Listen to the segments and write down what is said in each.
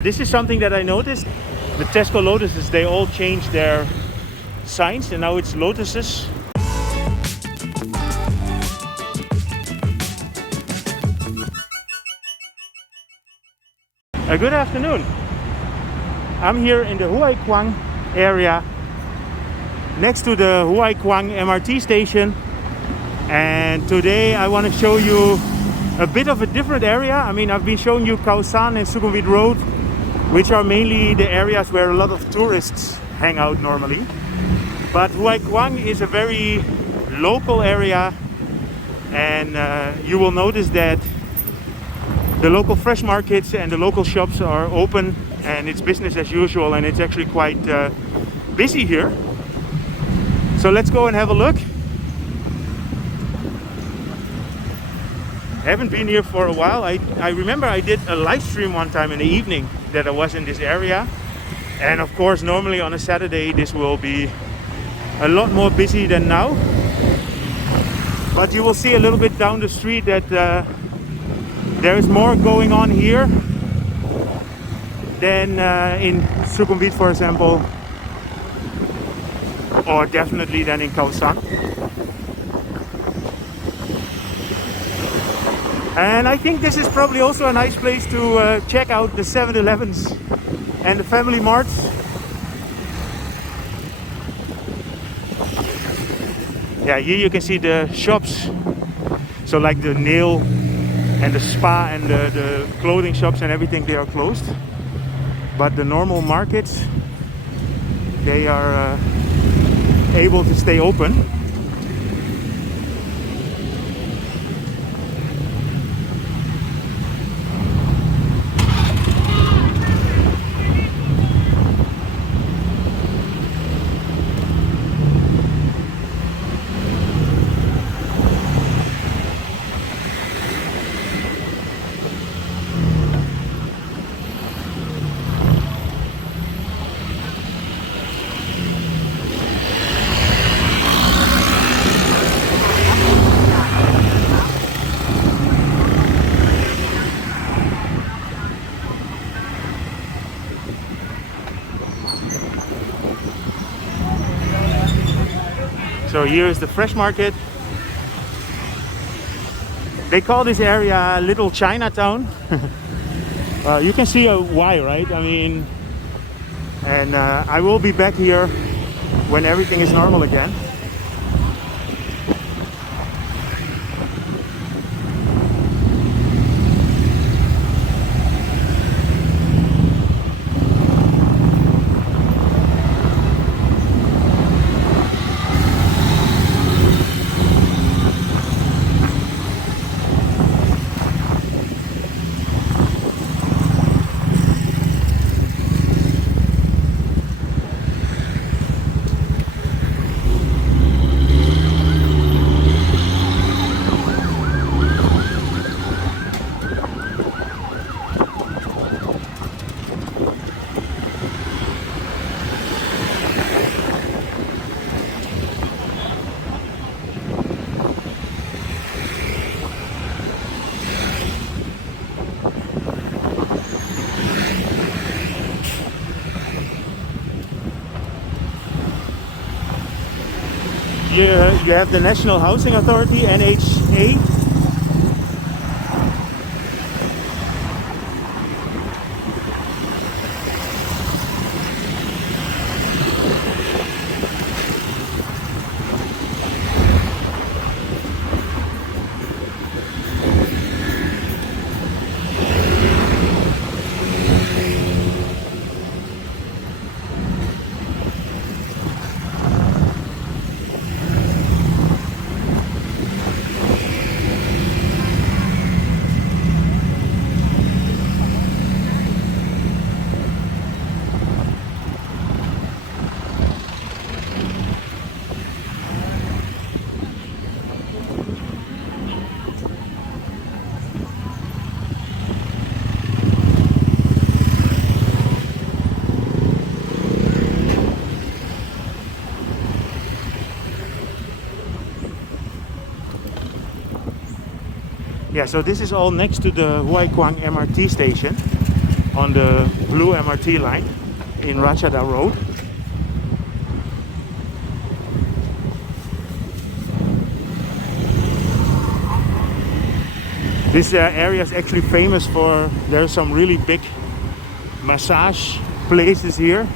This is something that I noticed. The Tesco Lotuses, they all changed their signs and now it's lotuses. Good afternoon. I'm here in the Huai Kwang area next to the Huai Kwang MRT station, and today I want to show you a bit of a different area. I mean, I've been showing you Khao San and Sukhumvit Road, which are mainly the areas where a lot of tourists hang out normally. But Huai Kwang is a very local area, and you will notice that the local fresh markets and the local shops are open and it's business as usual, and it's actually quite busy here. So let's go and have a look. I haven't been here for a while. I remember I did a live stream one time in the evening that I was in this area, and of course normally on a Saturday this will be a lot more busy than now, but you will see a little bit down the street that there is more going on here than in Sukhumvit, for example, or definitely than in Khao San. And I think this is probably also a nice place to check out the 7-Elevens and the family marts. Yeah, here you can see the shops. So like the nail and the spa and the clothing shops and everything, they are closed. But the normal markets, they are able to stay open. So here is the fresh market. They call this area Little Chinatown. You can see why, right? I mean, and I will be back here when everything is normal again. You have the National Housing Authority, NHA. Yeah, so this is all next to the Huai Kwang MRT station on the blue MRT line in Rachada Road. This area is actually famous for, there are some really big massage places here.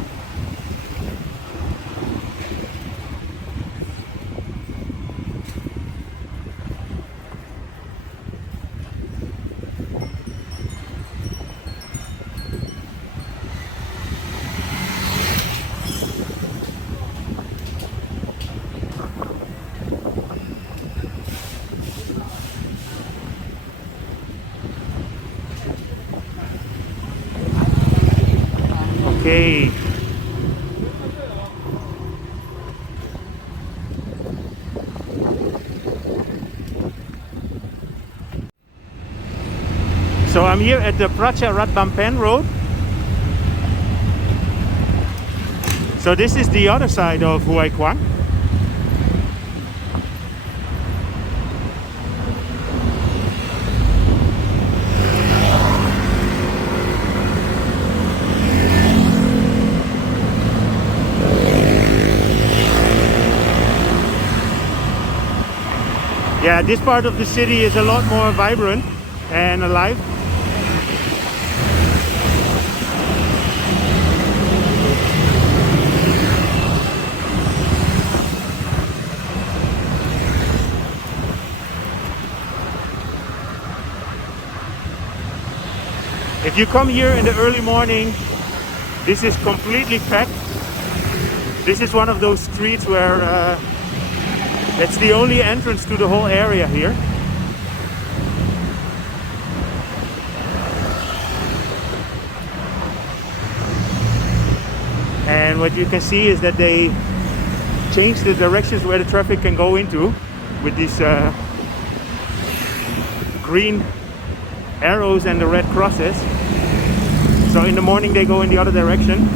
Okay. So I'm here at the Pracha Bamphen Road. So this is the other side of Huai Kwang. Yeah, this part of the city is a lot more vibrant and alive. If you come here in the early morning, this is completely packed. This is one of those streets where it's the only entrance to the whole area here. And what you can see is that they changed the directions where the traffic can go into with these green arrows and the red crosses. So in the morning they go in the other direction.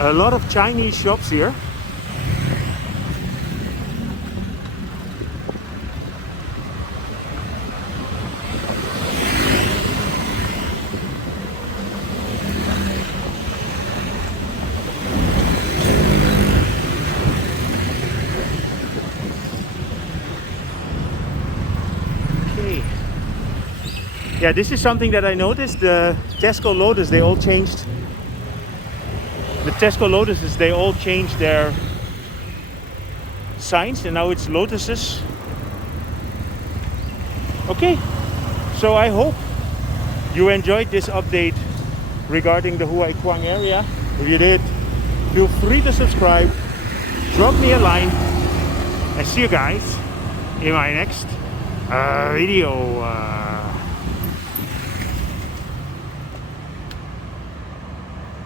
A lot of Chinese shops here. Okay. Yeah, this is something that I noticed. The Tesco Lotus, they all changed. The Tesco Lotuses, they all changed their signs and now it's lotuses. Okay, so I hope you enjoyed this update regarding the Huai Kwang area. If you did, feel free to subscribe, drop me a line, and see you guys in my next video.